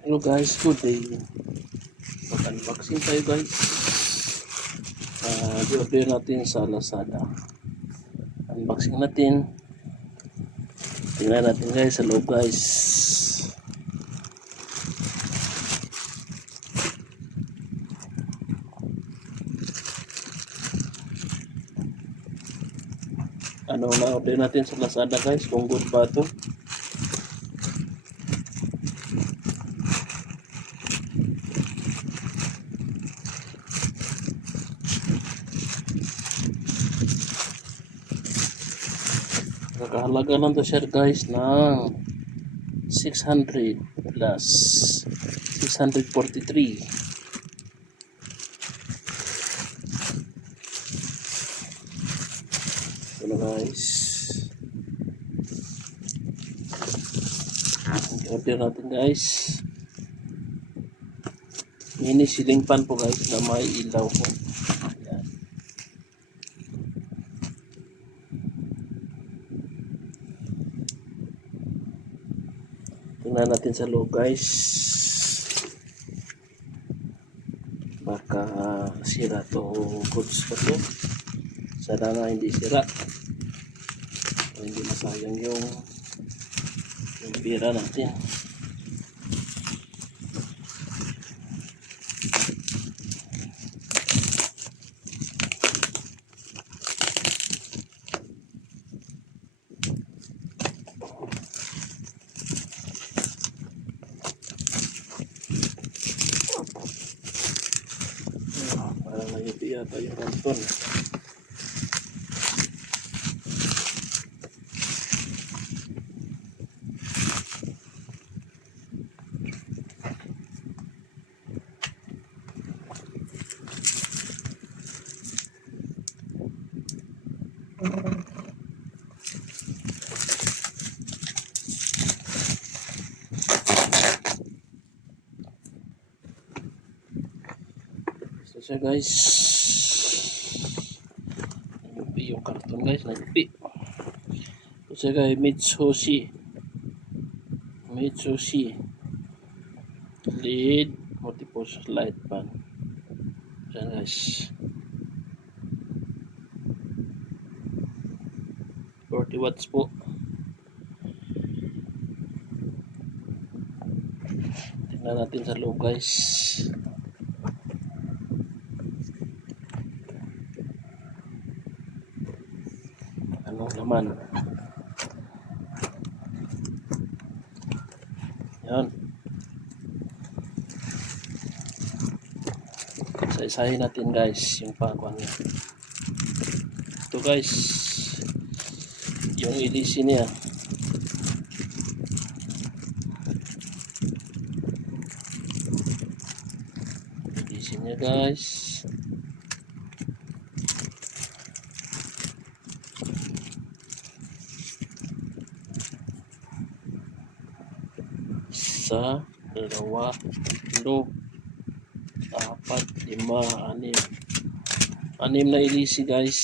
Hello guys, good day. Mag-unboxing tayo guys. I-order natin sa Lazada. Unboxing natin. Tingnan natin guys sa loob guys. Ano na order natin sa Lazada guys? Kung good ba ito? Nakahalaga lang to share guys ng 600 plus 643. Ito na guys. Order natin guys. Mini ceiling fan po guys na may ilaw po. Ayan. Tingnan natin sa loob guys. Baka sira to goods pa to. Sana nga hindi sira. O hindi masayang yung pira natin. Parang nahipi yata yung kanton. So siya guys, nagupi yung karton guys, nagupi. So siya guys, Mitsushi lead multi-purpose light pan. Siya guys, 40 watts po. Tingnan natin sa loob guys. Anong laman? Yan. Isa-isahin natin guys yung pagkuhan niya. Ito guys, yung ilisi niya. Ilisi niya guys. Isa, dalawa, tatlo, apat, lima, anim. Anim na ilisi guys.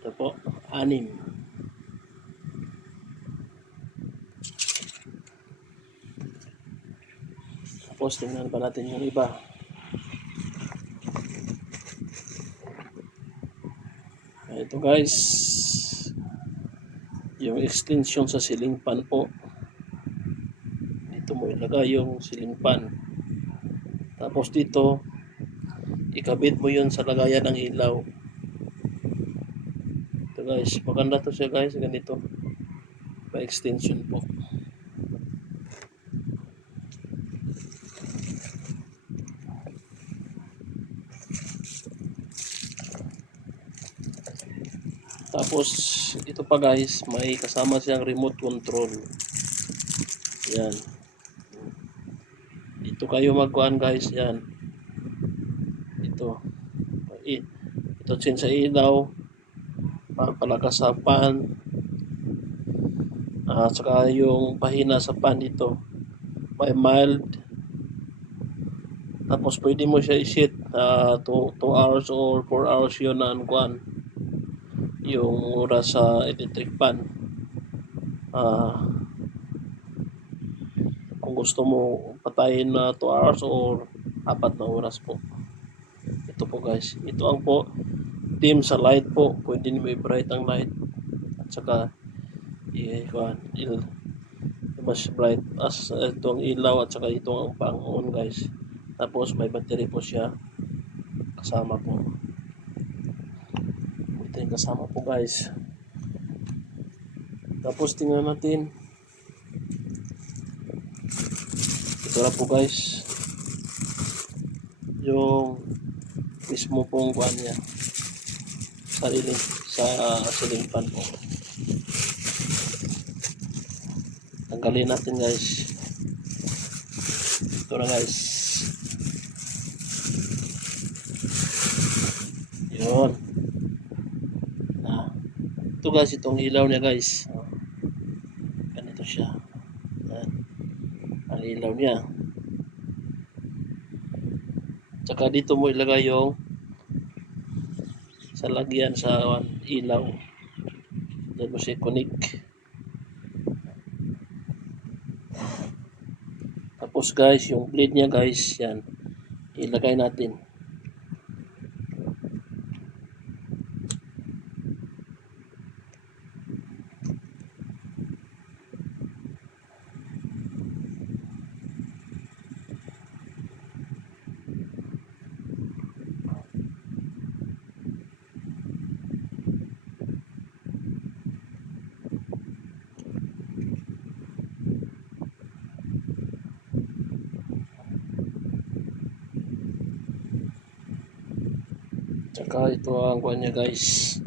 Ito po, anim. Tapos tingnan pa natin yung iba. Ito guys, yung extension sa ceiling fan po. Dito mo ilagay yung ceiling fan. Tapos dito, ikabit mo yun sa lagayan ng ilaw. Ito guys, maganda to siya guys, ganito. Pa-extension po. Tapos, ito pa guys, may kasama siyang remote control. Yan. Dito kayo magkuhan guys, yan. Ito. Ito chin sa ilaw. Palakas sa pan. Saka yung pahina sa pan dito. May mild. Tapos pwede mo siya i-set 2 hours or 4 hours yun na kuhan. Yung oras sa electric pan. gusto mo patayin na 2 hours or 4 na oras po. Ito po guys. Ito ang po dim sa light po. Pwede nyo i-bright ang light. At saka mas bright as itong ilaw at saka itong pang on guys. Tapos may battery po siya kasama po. Ito yung kasama po guys. Tapos tingnan natin. Ito na po guys. Yung mismo pong kuhan niya. Sarili sa ceiling fan po. Tanggalin natin guys. Ito na guys. Yun. Ito guys, itong ilaw niya guys. Ganito siya. Yan. Ang ilaw niya. Tsaka dito mo ilagay yung sa lagyan sa ilaw. Diyan mo siya connect. Tapos guys, yung blade niya guys, yan. Ilagay natin. Tsaka ito ang kuha niya guys.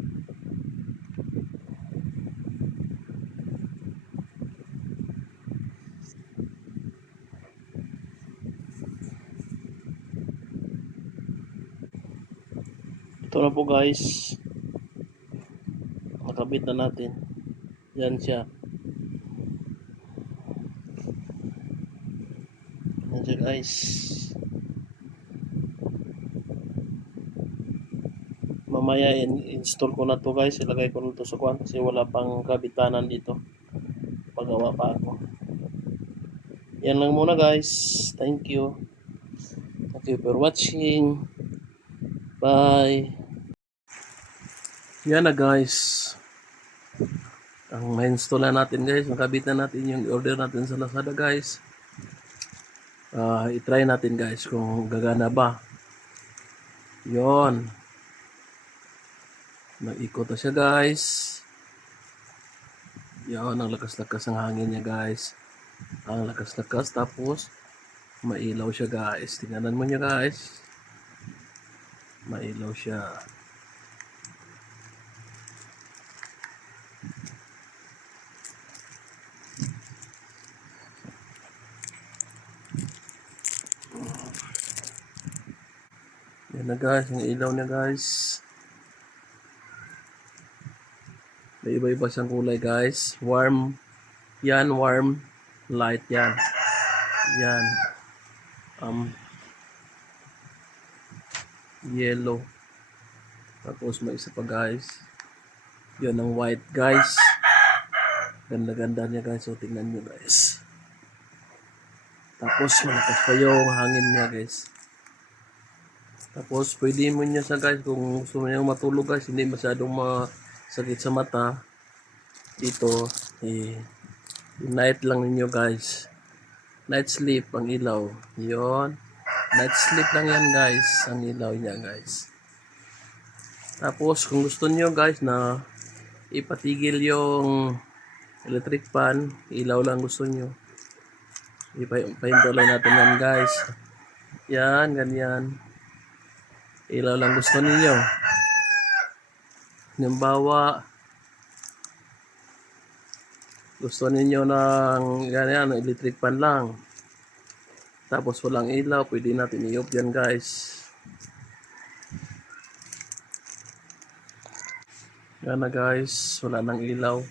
Ito na po guys. Nakabit na natin. Yan siya. Yan siya guys. Mamaya install ko na to guys. Ilagay ko na to sa kuhan kasi wala pang kabitanan dito. Pagawa pa ako. Yan lang muna guys. Thank you. Thank you for watching. Bye. Yan na guys. Ang ma-install na natin guys. Makabitan natin yung order natin sa Lazada guys. I-try natin guys kung gagana ba. Yon. Nag-ikot na siya guys. Yon. Ang lakas-lakas ng hangin niya guys. Ang lakas-lakas. Tapos mailaw siya guys. Tingnan mo niya guys. Mailaw siya. Yan na guys, yung ilaw niya guys. May iba-iba siyang kulay guys. Warm. Yan, warm light yan. Yan. Yellow. Tapos may isa pa guys. Yan ang white guys. Ganda-ganda niya guys. So tingnan nyo guys. Tapos malakas pa yung hangin niya guys. Tapos pwede mo niya sa guys kung gusto mo niya matulog guys, hindi masyadong masakit sa mata. Dito night lang ninyo guys. Night sleep ang ilaw. Yon. Night sleep lang yan guys, ang ilaw niya guys. Tapos kung gusto niyo guys na ipatigil yung electric fan, ilaw lang gusto niyo. Ipahinto lang natin yan guys. Yan, ganyan. Ilaw lang gusto niyo. Halimbawa, gusto niyo ng ganyan, electric fan lang. Tapos walang ilaw, pwede natin i-off yan guys. Yan na guys, wala nang ilaw.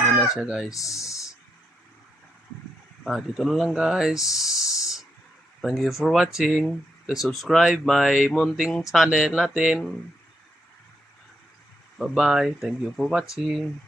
Yan na siya guys. Dito na lang guys. Thank you for watching. Please subscribe my munting channel natin. Bye-bye. Thank you for watching.